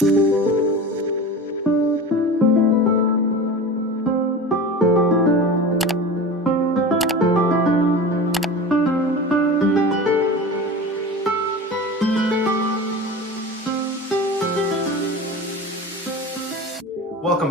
Welcome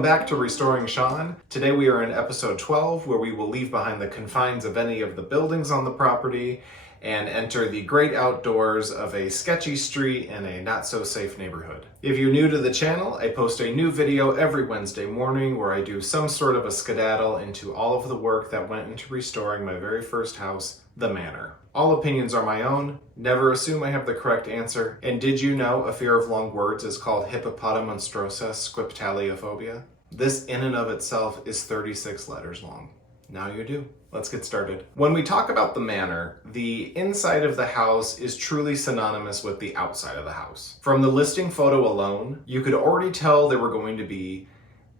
back to Restoring Sean. Today we are in episode 12, where we will leave behind the confines of any of the buildings on the property and enter the great outdoors of a sketchy street in a not-so-safe neighborhood. If you're new to the channel, I post a new video every Wednesday morning where I do some sort of a skedaddle into all of the work that went into restoring my very first house, the Manor. All opinions are my own, never assume I have the correct answer, and did you know a fear of long words is called hippopotamonstrosa scriptaliophobia? This in and of itself is 36 letters long. Now you do. Let's get started. When we talk about the Manor, the inside of the house is truly synonymous with the outside of the house. From the listing photo alone, you could already tell there were going to be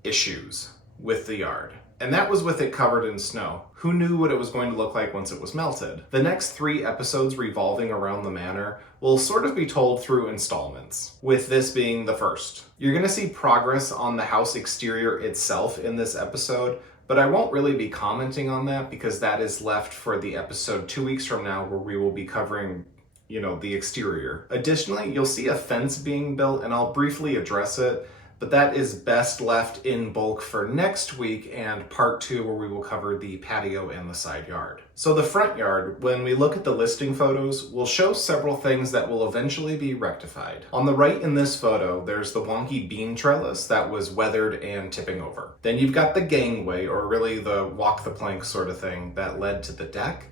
issues with the yard. And that was with it covered in snow. Who knew what it was going to look like once it was melted? The next 3 episodes revolving around the Manor will sort of be told through installments, with this being the first. You're gonna see progress on the house exterior itself in this episode, but I won't really be commenting on that because that is left for the episode 2 weeks from now, where we will be covering the exterior. Additionally, you'll see a fence being built, and I'll briefly address it, but that is best left in bulk for next week and part 2, where we will cover the patio and the side yard. So the front yard, when we look at the listing photos, will show several things that will eventually be rectified. On the right in this photo, there's the wonky beam trellis that was weathered and tipping over. Then you've got the gangway, or really the walk the plank sort of thing, that led to the deck.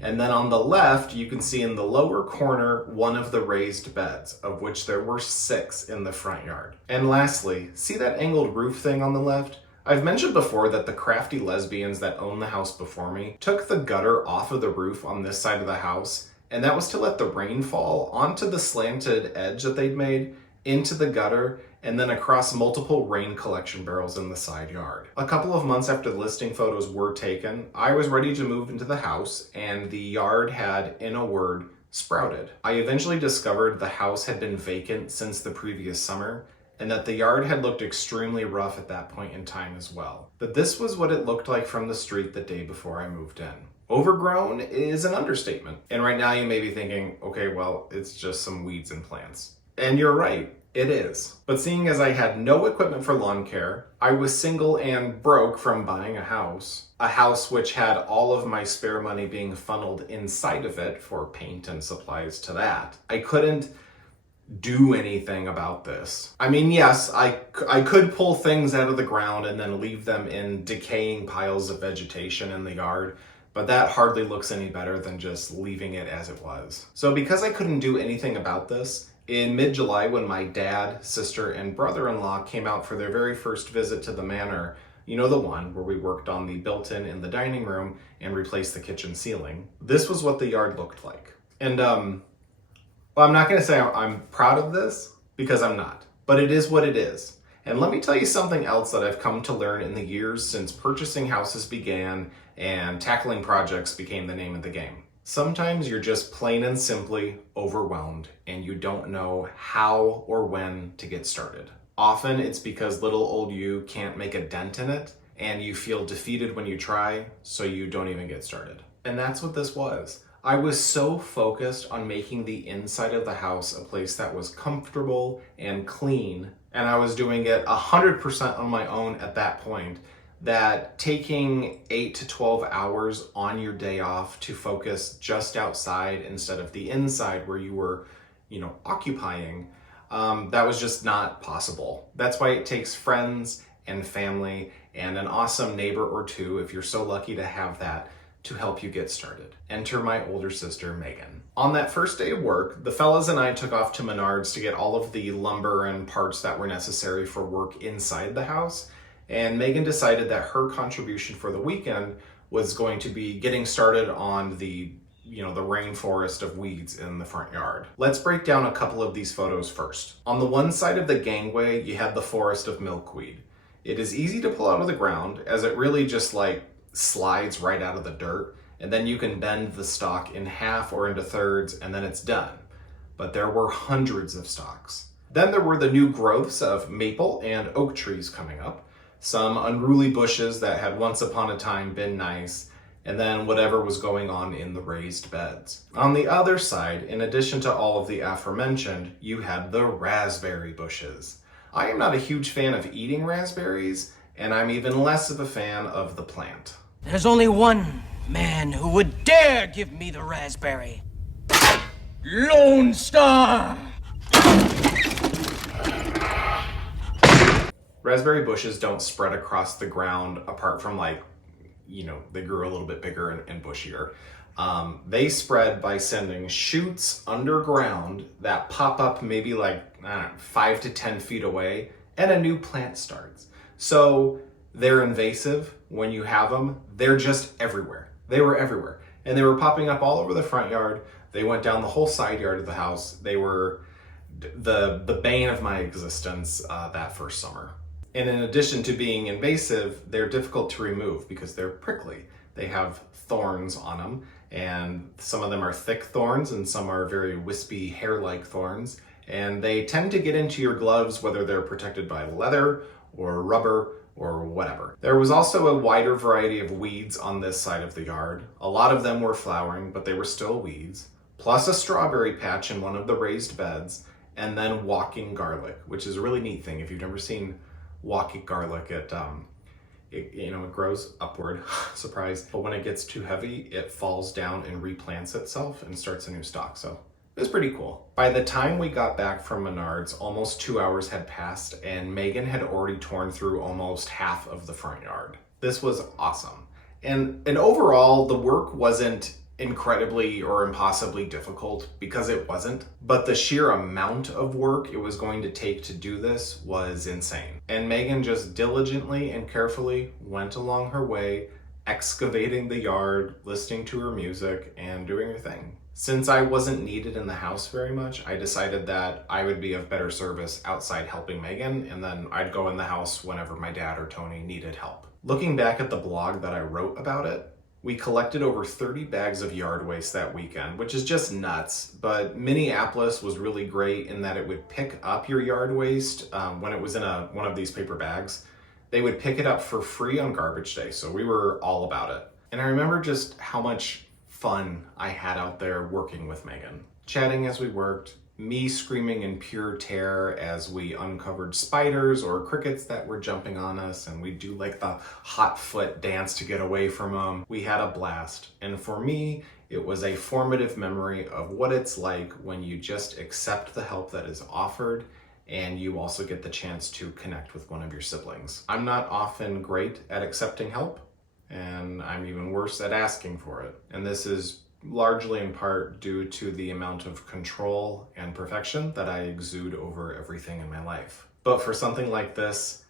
And then on the left, you can see in the lower corner one of the raised beds, of which there were 6 in the front yard. And lastly, see that angled roof thing on the left? I've mentioned before that the crafty lesbians that own the house before me took the gutter off of the roof on this side of the house, and that was to let the rain fall onto the slanted edge that they'd made, into the gutter, and then across multiple rain collection barrels in the side yard. A couple of months after the listing photos were taken, I was ready to move into the house, and the yard had, in a word, sprouted. I eventually discovered the house had been vacant since the previous summer, and that the yard had looked extremely rough at that point in time as well. But this was what it looked like from the street the day before I moved in. Overgrown is an understatement. And right now you may be thinking, okay, well, it's just some weeds and plants. And you're right. It is. But seeing as I had no equipment for lawn care, I was single and broke from buying a house which had all of my spare money being funneled inside of it for paint and supplies to that. I couldn't do anything about this. I mean, yes, I could pull things out of the ground and then leave them in decaying piles of vegetation in the yard, but that hardly looks any better than just leaving it as it was. So because I couldn't do anything about this, in mid-July, when my dad, sister, and brother-in-law came out for their very first visit to the Manor, the one where we worked on the built-in in the dining room and replaced the kitchen ceiling, this was what the yard looked like. And, well, I'm not gonna say I'm proud of this, because I'm not, but it is what it is. And let me tell you something else that I've come to learn in the years since purchasing houses began and tackling projects became the name of the game. Sometimes you're just plain and simply overwhelmed and you don't know how or when to get started. Often it's because little old you can't make a dent in it and you feel defeated when you try, so you don't even get started. And that's what this was. I was so focused on making the inside of the house a place that was comfortable and clean, and I was doing it 100% on my own at that point, that taking 8 to 12 hours on your day off to focus just outside instead of the inside where you were, occupying, that was just not possible. That's why it takes friends and family and an awesome neighbor or two, if you're so lucky to have that, to help you get started. Enter my older sister, Megan. On that first day of work, the fellas and I took off to Menards to get all of the lumber and parts that were necessary for work inside the house. And Megan decided that her contribution for the weekend was going to be getting started on the rainforest of weeds in the front yard. Let's break down a couple of these photos first. On the one side of the gangway, you had the forest of milkweed. It is easy to pull out of the ground, as it really just slides right out of the dirt, and then you can bend the stalk in half or into thirds, and then it's done. But there were hundreds of stalks. Then there were the new growths of maple and oak trees coming up, some unruly bushes that had once upon a time been nice, and then whatever was going on in the raised beds. On the other side, in addition to all of the aforementioned, you had the raspberry bushes. I am not a huge fan of eating raspberries, and I'm even less of a fan of the plant. There's only one man who would dare give me the raspberry. Lone Star! Raspberry bushes don't spread across the ground apart from they grew a little bit bigger and bushier. They spread by sending shoots underground that pop up maybe 5 to 10 feet away and a new plant starts. So they're invasive when you have them. They're just everywhere. They were everywhere. And they were popping up all over the front yard. They went down the whole side yard of the house. They were the bane of my existence that first summer. And in addition to being invasive, they're difficult to remove because they're prickly. They have thorns on them, and some of them are thick thorns and some are very wispy hair-like thorns. And they tend to get into your gloves whether they're protected by leather or rubber or whatever. There was also a wider variety of weeds on this side of the yard. A lot of them were flowering, but they were still weeds, plus a strawberry patch in one of the raised beds, and then walking garlic, which is a really neat thing. If you've never seen walking garlic, it grows upward, surprise, but when it gets too heavy, it falls down and replants itself and starts a new stalk. So it was pretty cool. By the time we got back from Menards, almost 2 hours had passed and Megan had already torn through almost half of the front yard. This was awesome. And overall, the work wasn't incredibly or impossibly difficult, because it wasn't, but the sheer amount of work it was going to take to do this was insane. And Megan just diligently and carefully went along her way, excavating the yard, listening to her music, and doing her thing. Since I wasn't needed in the house very much, I decided that I would be of better service outside helping Megan, and then I'd go in the house whenever my dad or Tony needed help. Looking back at the blog that I wrote about it, we collected over 30 bags of yard waste that weekend, which is just nuts, but Minneapolis was really great in that it would pick up your yard waste when it was in one of these paper bags. They would pick it up for free on garbage day, so we were all about it. And I remember just how much fun I had out there working with Megan. Chatting as we worked, me screaming in pure terror as we uncovered spiders or crickets that were jumping on us, and we'd do the hot foot dance to get away from them. We had a blast, and for me, it was a formative memory of what it's like when you just accept the help that is offered and you also get the chance to connect with one of your siblings. I'm not often great at accepting help, and I'm even worse at asking for it. And this is largely in part due to the amount of control and perfection that I exude over everything in my life. But for something like this,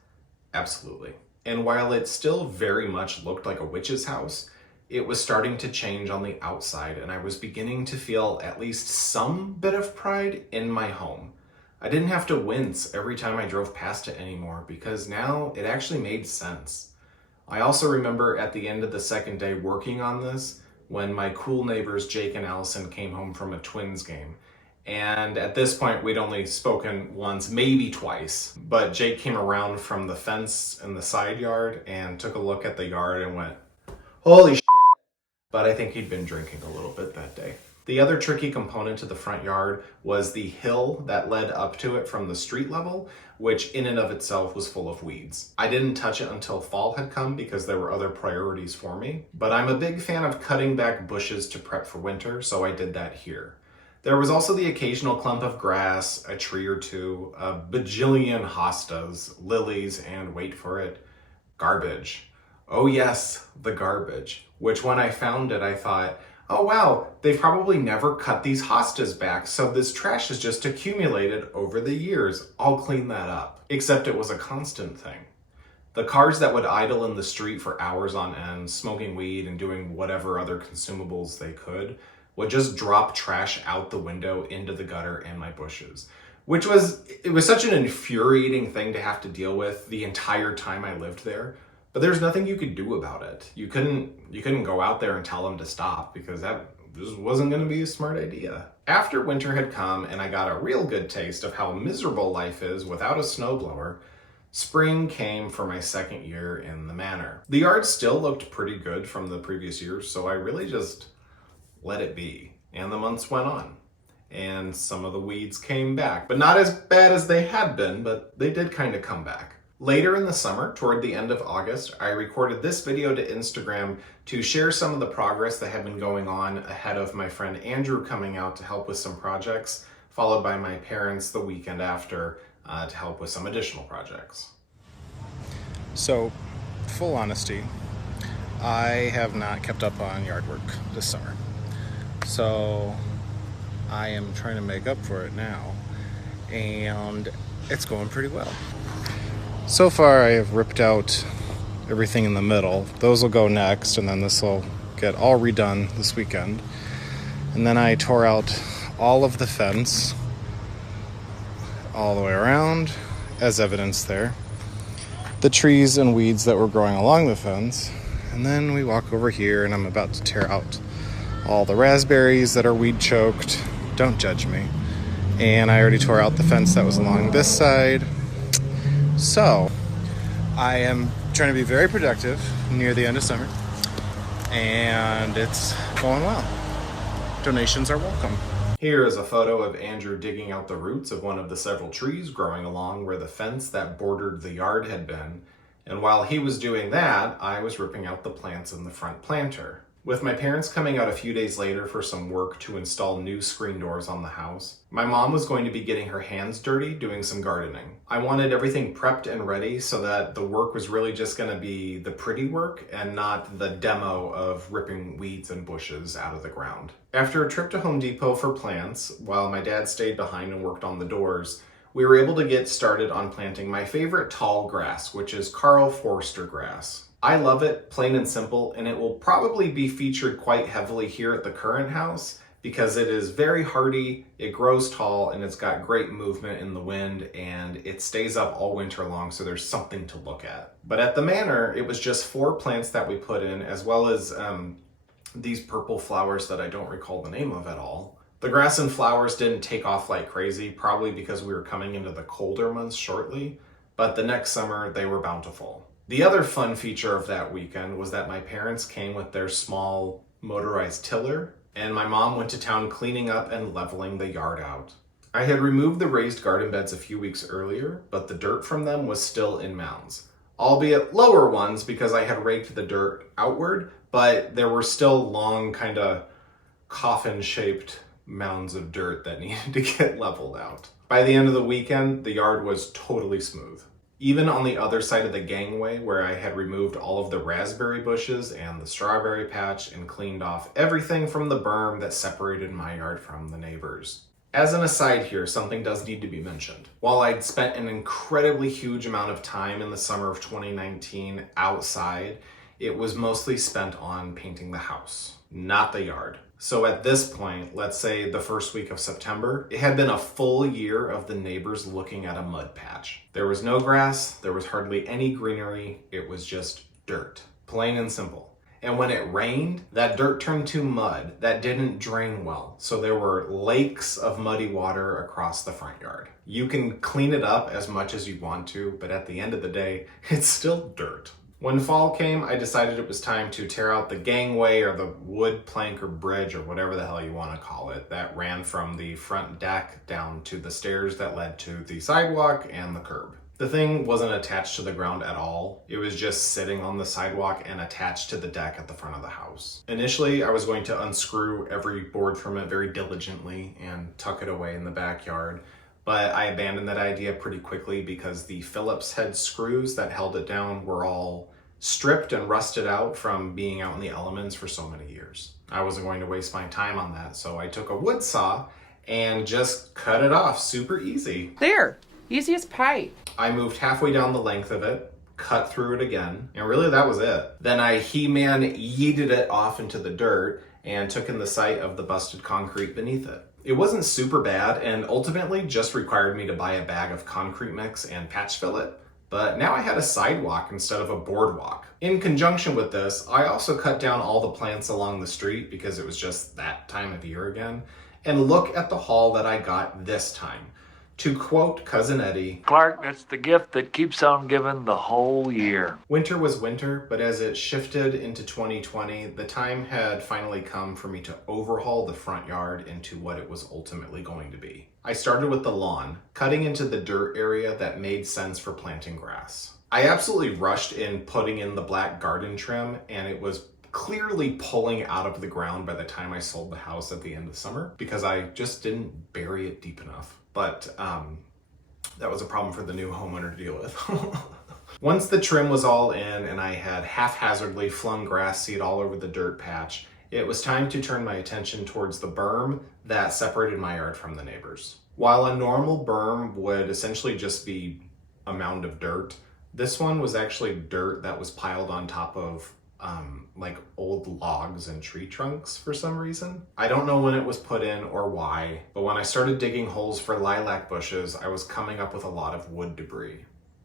absolutely. And while it still very much looked like a witch's house, it was starting to change on the outside, and I was beginning to feel at least some bit of pride in my home. I didn't have to wince every time I drove past it anymore, because now it actually made sense. I also remember at the end of the second day working on this, when my cool neighbors Jake and Allison came home from a Twins game. And at this point, we'd only spoken once, maybe twice. But Jake came around from the fence in the side yard and took a look at the yard and went, "Holy shit." But I think he'd been drinking a little bit that day. The other tricky component to the front yard was the hill that led up to it from the street level, which in and of itself was full of weeds. I didn't touch it until fall had come because there were other priorities for me, but I'm a big fan of cutting back bushes to prep for winter, so I did that here. There was also the occasional clump of grass, a tree or two, a bajillion hostas, lilies, and wait for it, garbage. Oh yes, the garbage, which when I found it, I thought, oh wow, they've probably never cut these hostas back, so this trash has just accumulated over the years. I'll clean that up. Except it was a constant thing. The cars that would idle in the street for hours on end, smoking weed and doing whatever other consumables they could, would just drop trash out the window into the gutter and my bushes. It was such an infuriating thing to have to deal with the entire time I lived there. But there's nothing you could do about it. You couldn't go out there and tell them to stop, because that just wasn't going to be a smart idea. After winter had come and I got a real good taste of how miserable life is without a snowblower, spring came for my second year in the manor. The yard still looked pretty good from the previous years, so I really just let it be. And the months went on, and some of the weeds came back, but not as bad as they had been, but they did kind of come back. Later in the summer, toward the end of August, I recorded this video to Instagram to share some of the progress that had been going on ahead of my friend Andrew coming out to help with some projects, followed by my parents the weekend after to help with some additional projects. So, full honesty, I have not kept up on yard work this summer. So, I am trying to make up for it now, and it's going pretty well. So far, I have ripped out everything in the middle. Those will go next, and then this will get all redone this weekend. And then I tore out all of the fence all the way around, as evidence there. The trees and weeds that were growing along the fence. And then we walk over here, and I'm about to tear out all the raspberries that are weed choked. Don't judge me. And I already tore out the fence that was along this side. So, I am trying to be very productive near the end of summer, and it's going well. Donations are welcome. Here is a photo of Andrew digging out the roots of one of the several trees growing along where the fence that bordered the yard had been, and while he was doing that, I was ripping out the plants in the front planter. With my parents coming out a few days later for some work to install new screen doors on the house, my mom was going to be getting her hands dirty doing some gardening. I wanted everything prepped and ready so that the work was really just going to be the pretty work and not the demo of ripping weeds and bushes out of the ground. After a trip to Home Depot for plants, while my dad stayed behind and worked on the doors, we were able to get started on planting my favorite tall grass, which is Carl Forster grass. I love it, plain and simple, and it will probably be featured quite heavily here at the current house because it is very hardy, it grows tall, and it's got great movement in the wind, and it stays up all winter long, so there's something to look at. But at the manor, it was just 4 plants that we put in, as well as these purple flowers that I don't recall the name of at all. The grass and flowers didn't take off like crazy, probably because we were coming into the colder months shortly, but the next summer they were bountiful. The other fun feature of that weekend was that my parents came with their small motorized tiller, and my mom went to town cleaning up and leveling the yard out. I had removed the raised garden beds a few weeks earlier, but the dirt from them was still in mounds, albeit lower ones because I had raked the dirt outward, but there were still long kind of coffin-shaped mounds of dirt that needed to get leveled out. By the end of the weekend, the yard was totally smooth. Even on the other side of the gangway where I had removed all of the raspberry bushes and the strawberry patch and cleaned off everything from the berm that separated my yard from the neighbors. As an aside here, something does need to be mentioned. While I'd spent an incredibly huge amount of time in the summer of 2019 outside, it was mostly spent on painting the house, not the yard. So at this point, let's say the first week of September, it had been a full year of the neighbors looking at a mud patch. There was no grass, there was hardly any greenery, it was just dirt, plain and simple. And when it rained, that dirt turned to mud that didn't drain well. So there were lakes of muddy water across the front yard. You can clean it up as much as you want to, but at the end of the day, it's still dirt. When fall came, I decided it was time to tear out the gangway or the wood plank or bridge or whatever the hell you want to call it that ran from the front deck down to the stairs that led to the sidewalk and the curb. The thing wasn't attached to the ground at all. It was just sitting on the sidewalk and attached to the deck at the front of the house. Initially, I was going to unscrew every board from it very diligently and tuck it away in the backyard. But I abandoned that idea pretty quickly because the Phillips head screws that held it down were all stripped and rusted out from being out in the elements for so many years. I wasn't going to waste my time on that, so I took a wood saw and just cut it off super easy. There, easy as pie. I moved halfway down the length of it, cut through it again, and really that was it. Then I He-Man yeeted it off into the dirt and took in the sight of the busted concrete beneath it. It wasn't super bad and ultimately just required me to buy a bag of concrete mix and patch fill it, but now I had a sidewalk instead of a boardwalk. In conjunction with this, I also cut down all the plants along the street because it was just that time of year again, And look at the haul that I got this time. To quote Cousin Eddie, Clark, it's the gift that keeps on giving the whole year. winter was winter, but as it shifted into 2020, the time had finally come for me to overhaul the front yard into what it was ultimately going to be. I started with the lawn, cutting into the dirt area that made sense for planting grass. I absolutely rushed in putting in the black garden trim, and it was clearly pulling out of the ground by the time I sold the house at the end of summer because I just didn't bury it deep enough. But that was a problem for the new homeowner to deal with. Once the trim was all in and I had haphazardly flung grass seed all over the dirt patch, it was time to turn my attention towards the berm that separated my yard from the neighbors. While a normal berm would essentially just be a mound of dirt, this one was actually dirt that was piled on top of like old logs and tree trunks for some reason. I don't know when it was put in or why, but when I started digging holes for lilac bushes, I was coming up with a lot of wood debris.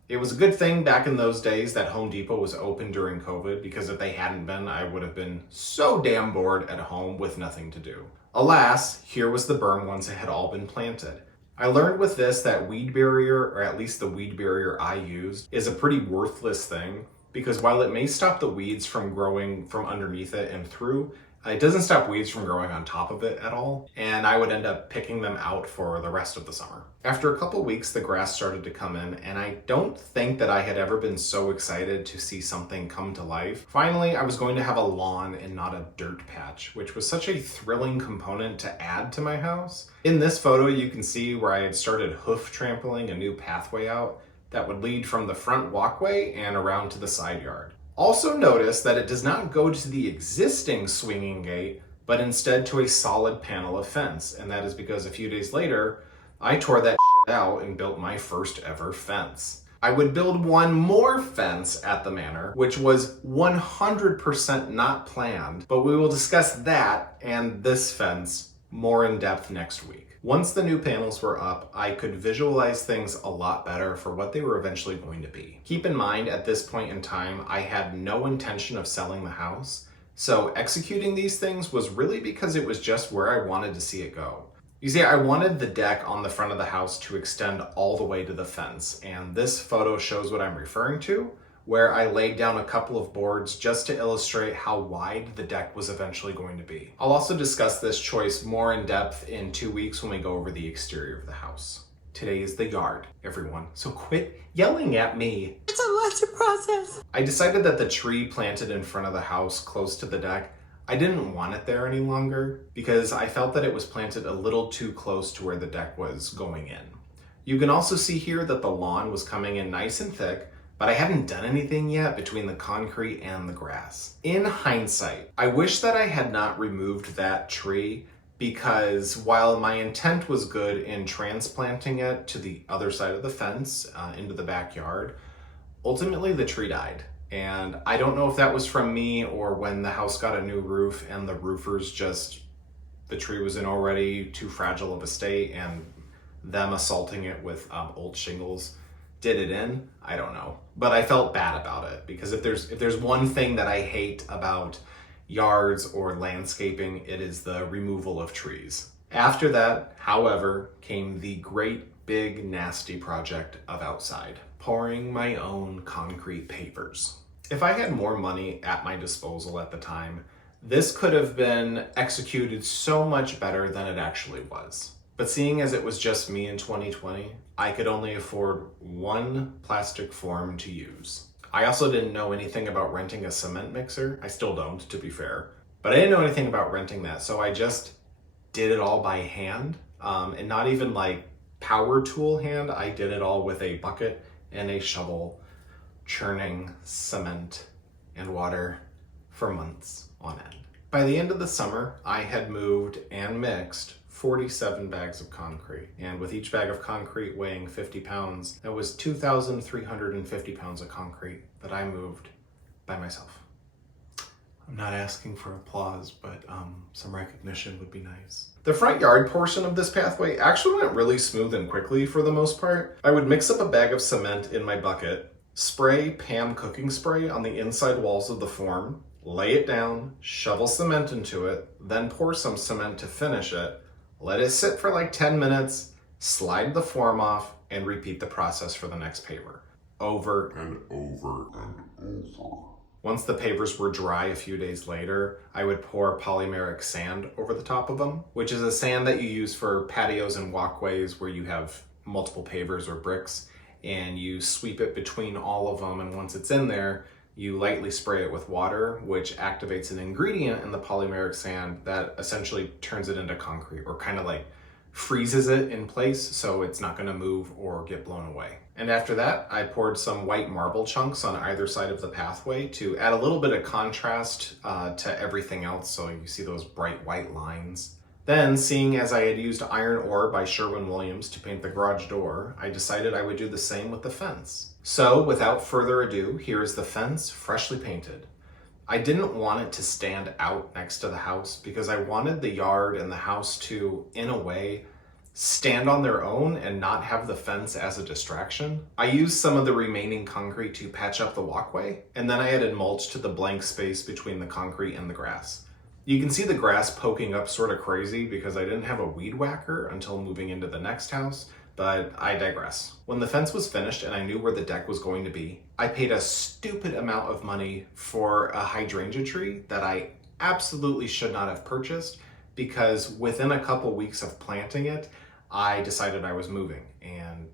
It was a good thing back in those days that Home Depot was open during COVID, because if they hadn't been, I would have been so damn bored at home with nothing to do. Alas, here was the berm once it had all been planted. I learned with this that weed barrier, or at least the weed barrier I used, is a pretty worthless thing, because while it may stop the weeds from growing from underneath it and through, it doesn't stop weeds from growing on top of it at all, and I would end up picking them out for the rest of the summer. After a couple weeks, the grass started to come in, and I don't think that I had ever been so excited to see something come to life. Finally, I was going to have a lawn and not a dirt patch, which was such a thrilling component to add to my house. In this photo, you can see where I had started hoof trampling a new pathway out that would lead from the front walkway and around to the side yard. Also notice that it does not go to the existing swinging gate, but instead to a solid panel of fence. And that is because a few days later, I tore that shit out and built my first ever fence. I would build one more fence at the manor, which was 100% not planned, but we will discuss that and this fence more in depth next week. Once the new panels were up, I could visualize things a lot better for what they were eventually going to be. Keep in mind, at this point in time, I had no intention of selling the house, so executing these things was really because it was just where I wanted to see it go. You see, I wanted the deck on the front of the house to extend all the way to the fence, and this photo shows what I'm referring to, where I laid down a couple of boards just to illustrate how wide the deck was eventually going to be. I'll also discuss this choice more in depth in 2 weeks when we go over the exterior of the house. Today is the yard, everyone, so quit yelling at me. It's a learning process. I decided that the tree planted in front of the house close to the deck, I didn't want it there any longer because I felt that it was planted a little too close to where the deck was going in. You can also see here that the lawn was coming in nice and thick, but I hadn't done anything yet between the concrete and the grass. In hindsight, I wish that I had not removed that tree, because while my intent was good in transplanting it to the other side of the fence into the backyard, ultimately the tree died. And I don't know if that was from me or when the house got a new roof and the roofers just, the tree was in already too fragile of a state and them assaulting it with old shingles did it in. I don't know. But I felt bad about it, because if there's one thing that I hate about yards or landscaping, it is the removal of trees. After that, however, came the great big nasty project of outside, pouring my own concrete pavers. If I had more money at my disposal at the time, this could have been executed so much better than it actually was. But seeing as it was just me in 2020, I could only afford one plastic form to use. I also didn't know anything about renting a cement mixer. I still don't, to be fair. But I didn't know anything about renting that, so I just did it all by hand. And not even like power tool hand. I did it all with a bucket and a shovel, churning cement and water for months on end. By the end of the summer, I had moved and mixed 47 bags of concrete. And with each bag of concrete weighing 50 pounds, that was 2,350 pounds of concrete that I moved by myself. I'm not asking for applause, but some recognition would be nice. The front yard portion of this pathway actually went really smooth and quickly for the most part. I would mix up a bag of cement in my bucket, spray Pam cooking spray on the inside walls of the form, lay it down, shovel cement into it, then pour some cement to finish it, let it sit for like 10 minutes, slide the form off, and repeat the process for the next paver. Over and over and over. Once the pavers were dry a few days later, I would pour polymeric sand over the top of them, which is a sand that you use for patios and walkways where you have multiple pavers or bricks, and you sweep it between all of them, and once it's in there, you lightly spray it with water, which activates an ingredient in the polymeric sand that essentially turns it into concrete, or kind of like freezes it in place so it's not going to move or get blown away. And after that, I poured some white marble chunks on either side of the pathway to add a little bit of contrast to everything else, so you see those bright white lines. Then, seeing as I had used iron ore by Sherwin-Williams to paint the garage door, I decided I would do the same with the fence. So, without further ado, here is the fence, freshly painted. I didn't want it to stand out next to the house because I wanted the yard and the house to, in a way, stand on their own and not have the fence as a distraction. I used some of the remaining concrete to patch up the walkway, and then I added mulch to the blank space between the concrete and the grass. You can see the grass poking up sort of crazy because I didn't have a weed whacker until moving into the next house, but I digress. When the fence was finished and I knew where the deck was going to be, I paid a stupid amount of money for a hydrangea tree that I absolutely should not have purchased because within a couple weeks of planting it, I decided I was moving, and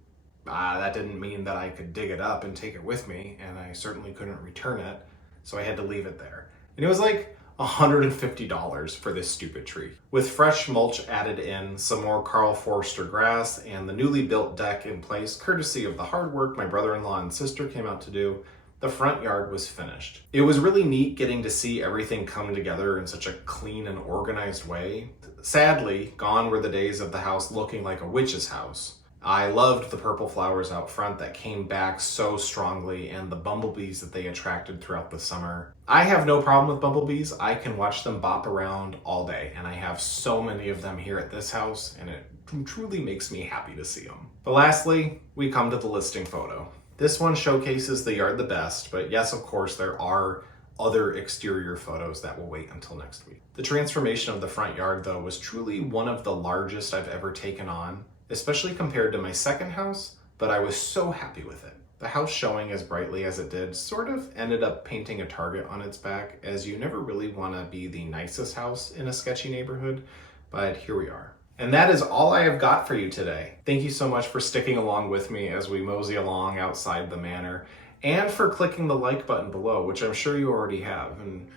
that didn't mean that I could dig it up and take it with me, and I certainly couldn't return it, so I had to leave it there. And it was like $150 for this stupid tree. With fresh mulch added in, some more Carl Forster grass, and the newly built deck in place, courtesy of the hard work my brother-in-law and sister came out to do, the front yard was finished. It was really neat getting to see everything come together in such a clean and organized way. Sadly, gone were the days of the house looking like a witch's house. I loved the purple flowers out front that came back so strongly, and the bumblebees that they attracted throughout the summer. I have no problem with bumblebees. I can watch them bop around all day, and I have so many of them here at this house, and it truly makes me happy to see them. But lastly, we come to the listing photo. This one showcases the yard the best, but yes, of course, there are other exterior photos that will wait until next week. The transformation of the front yard, though, was truly one of the largest I've ever taken on, especially compared to my second house, but I was so happy with it. The house showing as brightly as it did sort of ended up painting a target on its back, as you never really want to be the nicest house in a sketchy neighborhood, but here we are. And that is all I have got for you today. Thank you so much for sticking along with me as we mosey along outside the manor, and for clicking the like button below, which I'm sure you already have. And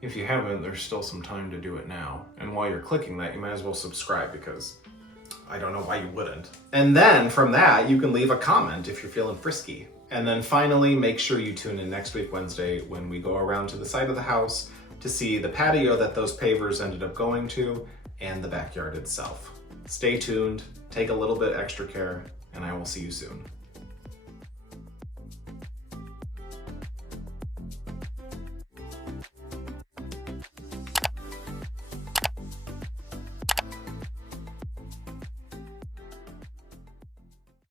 if you haven't, there's still some time to do it now. And while you're clicking that, you might as well subscribe because I don't know why you wouldn't. And then from that, you can leave a comment if you're feeling frisky. And then finally, make sure you tune in next week, Wednesday, when we go around to the side of the house to see the patio that those pavers ended up going to and the backyard itself. Stay tuned, take a little bit extra care, and I will see you soon.